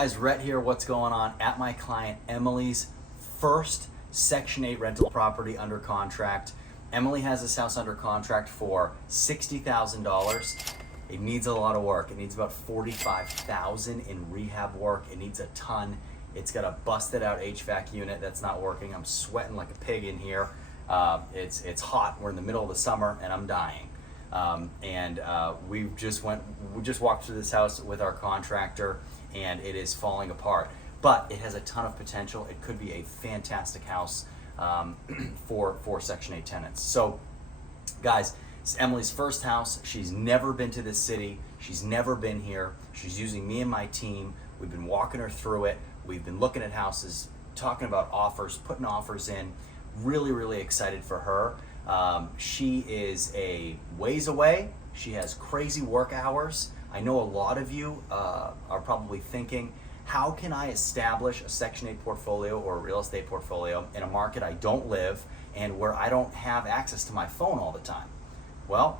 guys, Rhett here. What's going on? At my client Emily's first Section 8 rental property under contract. Emily has this house under contract for $60,000. It needs a lot of work. It needs about $45,000 in rehab work. It needs a ton. It's got a busted out HVAC unit that's not working. I'm sweating like a pig in here. It's hot. We're in the middle of the summer and I'm dying. We just walked through this house with our contractor and it is falling apart. But it has a ton of potential. It could be a fantastic house for Section 8 tenants. So guys, it's Emily's first house. She's never been to this city. She's never been here. She's using me and my team. We've been walking her through it. We've been looking at houses, talking about offers, putting offers in. Really, really excited for her. She is a ways away. She has crazy work hours. I know a lot of you are probably thinking, how can I establish a Section 8 portfolio or a real estate portfolio in a market I don't live and where I don't have access to my phone all the time? Well,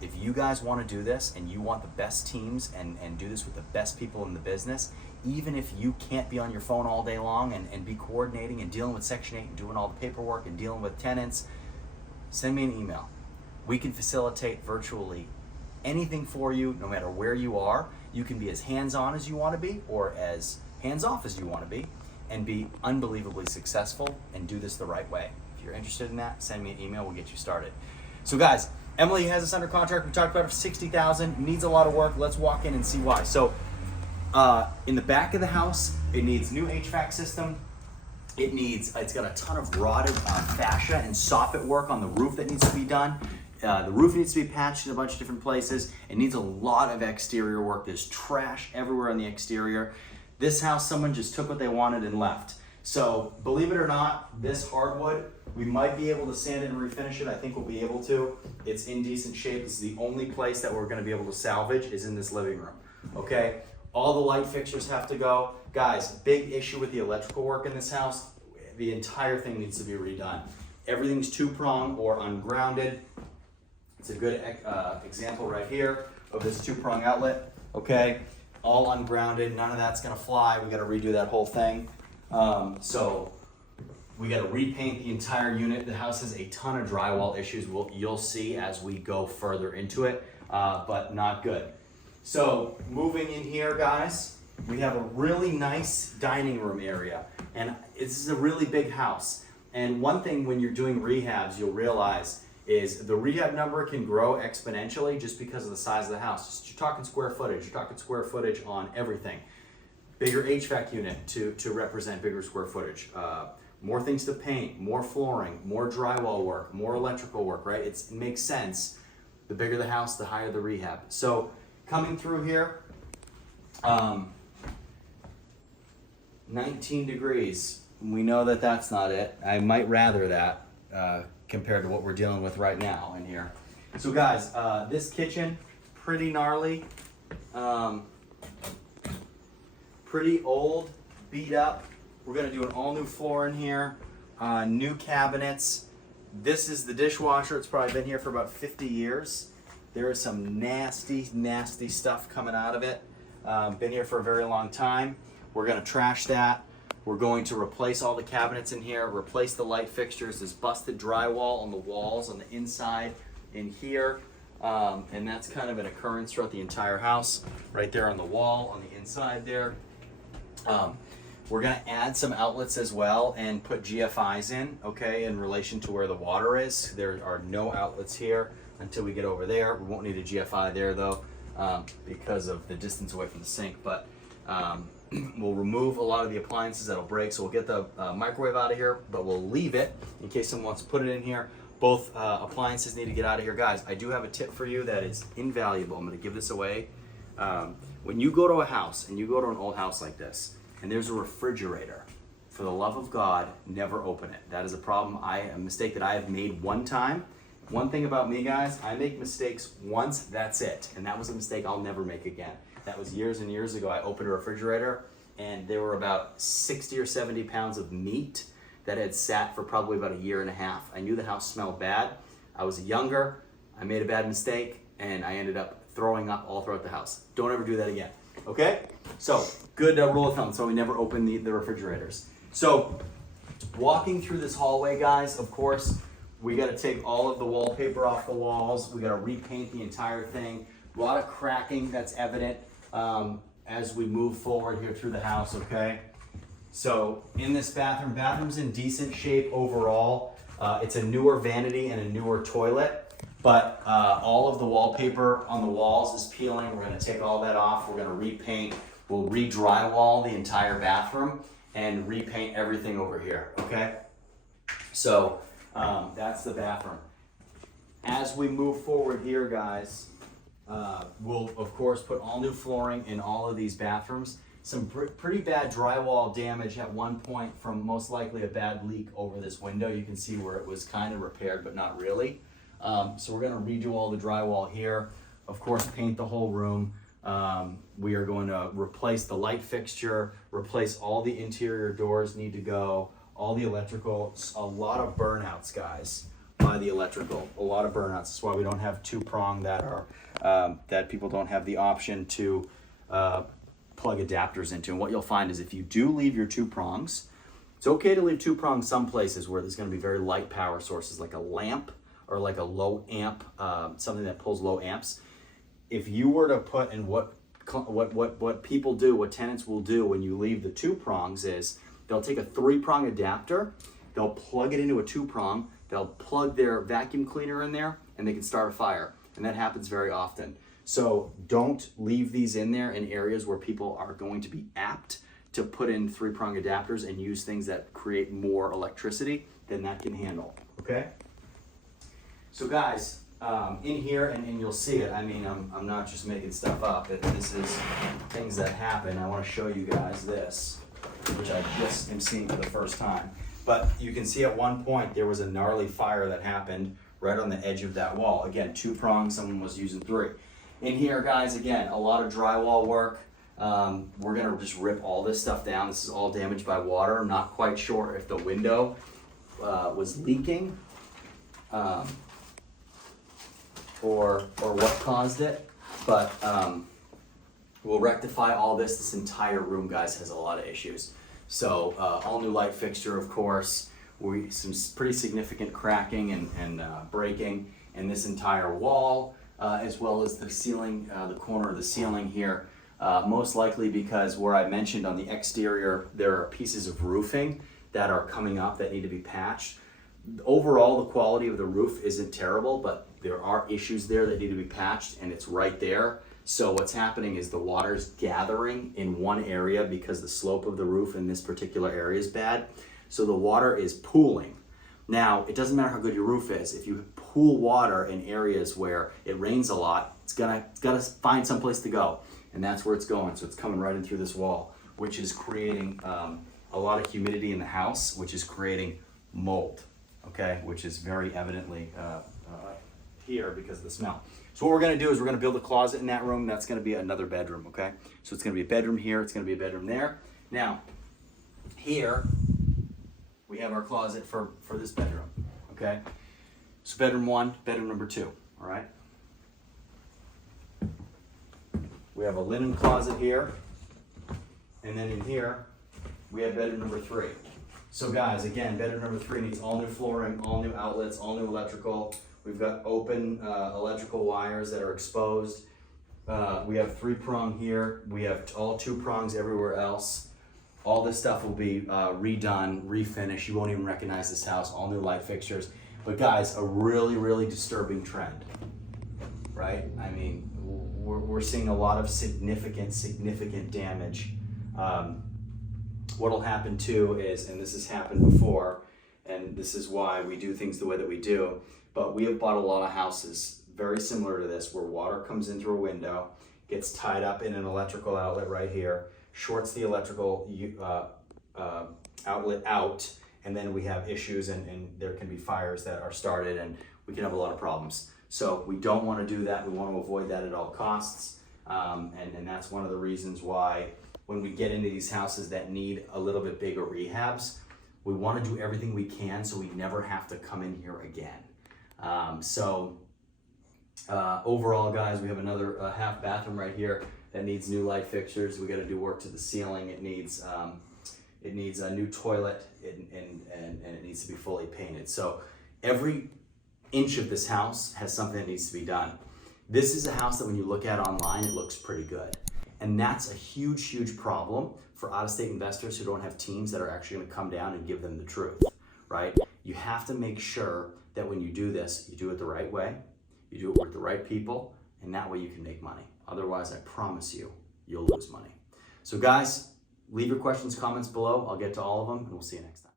if you guys want to do this and you want the best teams and do this with the best people in the business, even if you can't be on your phone all day long and be coordinating and dealing with Section 8 and doing all the paperwork and dealing with tenants, send me an email. We can facilitate virtually anything for you, no matter where you are. You can be as hands-on as you want to be or as hands-off as you want to be and be unbelievably successful and do this the right way. If you're interested in that, send me an email. We'll get you started. So guys, Emily has this under contract. We talked about it for $60,000. Needs a lot of work. Let's walk in and see why. So in the back of the house, it needs new HVAC system. It's got a ton of rotted fascia and soffit work on the roof that needs to be done. The roof needs to be patched in a bunch of different places. It needs a lot of exterior work. There's trash everywhere on the exterior. This house, someone just took what they wanted and left. So believe it or not, this hardwood, we might be able to sand it and refinish it. I think we'll be able to. It's in decent shape. This is the only place that we're gonna be able to salvage is in this living room, okay? All the light fixtures have to go. Guys, big issue with the electrical work in this house. The entire thing needs to be redone. Everything's two-prong or ungrounded. It's a good example right here of this two-prong outlet, okay? All ungrounded, none of that's gonna fly. We gotta redo that whole thing. So we gotta repaint the entire unit. The house has a ton of drywall issues. You'll see as we go further into it, but not good. So moving in here, guys, we have a really nice dining room area. And this is a really big house. And one thing when you're doing rehabs, you'll realize is the rehab number can grow exponentially just because of the size of the house. You're talking square footage. You're talking square footage on everything. Bigger HVAC unit to represent bigger square footage. More things to paint, more flooring, more drywall work, more electrical work, right? It makes sense. The bigger the house, the higher the rehab. So coming through here, 19 degrees. We know that that's not it. I might rather that compared to what we're dealing with right now in here. So guys, this kitchen, pretty gnarly, pretty old, beat up. We're gonna do an all new floor in here, new cabinets. This is the dishwasher. It's probably been here for about 50 years. There is some nasty, nasty stuff coming out of it. Been here for a very long time. We're gonna trash that. We're going to replace all the cabinets in here, replace the light fixtures. There's busted drywall on the walls on the inside in here. And that's kind of an occurrence throughout the entire house. Right there on the wall, on the inside there. We're gonna add some outlets as well and put GFIs in, okay, in relation to where the water is. There are no outlets here until we get over there. We won't need a GFI there though, because of the distance away from the sink, but we'll remove a lot of the appliances that'll break, so we'll get the microwave out of here, but we'll leave it in case someone wants to put it in here. Both appliances need to get out of here. Guys, I do have a tip for you that is invaluable. I'm gonna give this away. When you go to a house, and you go to an old house like this, and there's a refrigerator, for the love of God, never open it. That is a mistake that I have made one time. One thing about me, guys, I make mistakes once, that's it. And that was a mistake I'll never make again. That was years and years ago. I opened a refrigerator and there were about 60 or 70 pounds of meat that had sat for probably about a year and a half. I knew the house smelled bad. I was younger, I made a bad mistake, and I ended up throwing up all throughout the house. Don't ever do that again. Okay? So, good rule of thumb, so we never open the refrigerators. So, walking through this hallway, guys, of course, we gotta take all of the wallpaper off the walls. We gotta repaint the entire thing. A lot of cracking that's evident as we move forward here through the house, okay? So in this bathroom's in decent shape overall. It's a newer vanity and a newer toilet, but all of the wallpaper on the walls is peeling. We're gonna take all that off. We're gonna repaint. We'll re-drywall the entire bathroom and repaint everything over here, okay? So that's the bathroom. As we move forward here, guys, we'll of course put all new flooring in all of these bathrooms. Some pretty bad drywall damage at one point from most likely a bad leak over this window. You can see where it was kind of repaired, but not really. So we're gonna redo all the drywall here. Of course, paint the whole room. We are going to replace the light fixture, replace all the interior doors need to go, all the electrical, a lot of burnouts, guys, by the electrical, a lot of burnouts. That's why we don't have two-prong that are, that people don't have the option to plug adapters into. And what you'll find is if you do leave your two prongs, it's okay to leave two prongs some places where there's going to be very light power sources like a lamp or like a low amp, something that pulls low amps. If you were to put in what people do, what tenants will do when you leave the two prongs is they'll take a three-prong adapter, they'll plug it into a two-prong, they'll plug their vacuum cleaner in there, and they can start a fire. And that happens very often. So don't leave these in there in areas where people are going to be apt to put in three-prong adapters and use things that create more electricity than that can handle, okay? So guys, in here, and you'll see it, I mean, I'm not just making stuff up. This is things that happen. I want to show you guys this, which I just am seeing for the first time. But you can see at one point there was a gnarly fire that happened right on the edge of that wall. Again, two prongs, someone was using three. In here, guys, again, a lot of drywall work. We're gonna just rip all this stuff down. This is all damaged by water. I'm not quite sure if the window was leaking or what caused it, but we'll rectify all this. This entire room, guys, has a lot of issues. So all new light fixture, of course. Some pretty significant cracking and breaking in this entire wall, as well as the ceiling, the corner of the ceiling here. Most likely because where I mentioned on the exterior, there are pieces of roofing that are coming up that need to be patched. Overall, the quality of the roof isn't terrible, but there are issues there that need to be patched, and it's right there. So what's happening is the water's gathering in one area because the slope of the roof in this particular area is bad. So the water is pooling. Now, it doesn't matter how good your roof is. If you pool water in areas where it rains a lot, it's gotta find some place to go. And that's where it's going. So it's coming right in through this wall, which is creating a lot of humidity in the house, which is creating mold, okay? Which is very evidently here because of the smell. So what we're gonna do is we're gonna build a closet in that room. That's gonna be another bedroom, okay? So it's gonna be a bedroom here, it's gonna be a bedroom there. Now, here, we have our closet for this bedroom, okay? So bedroom one, bedroom number two, all right? We have a linen closet here, and then in here, we have bedroom number three. So guys, again, bedroom number three needs all new flooring, all new outlets, all new electrical. We've got open electrical wires that are exposed. We have three-prong here. We have all two prongs everywhere else. All this stuff will be redone, refinished. You won't even recognize this house, all new light fixtures. But guys, a really, really disturbing trend, right? I mean, we're seeing a lot of significant damage. What'll happen too is, and this has happened before, and this is why we do things the way that we do, but we have bought a lot of houses very similar to this where water comes in through a window, gets tied up in an electrical outlet right here, shorts the electrical outlet out, and then we have issues and there can be fires that are started and we can have a lot of problems. So we don't want to do that. We want to avoid that at all costs. And that's one of the reasons why when we get into these houses that need a little bit bigger rehabs, we want to do everything we can so we never have to come in here again. Overall, guys, we have another half bathroom right here. that needs new light fixtures. We got to do work to the ceiling. It needs a new toilet, and it needs to be fully painted. So every inch of this house has something that needs to be done. This is a house that when you look at online, it looks pretty good. And that's a huge, huge problem for out-of-state investors who don't have teams that are actually gonna come down and give them the truth, right? You have to make sure that when you do this, you do it the right way, you do it with the right people, and that way you can make money. Otherwise, I promise you, you'll lose money. So guys, leave your questions, comments below. I'll get to all of them, and we'll see you next time.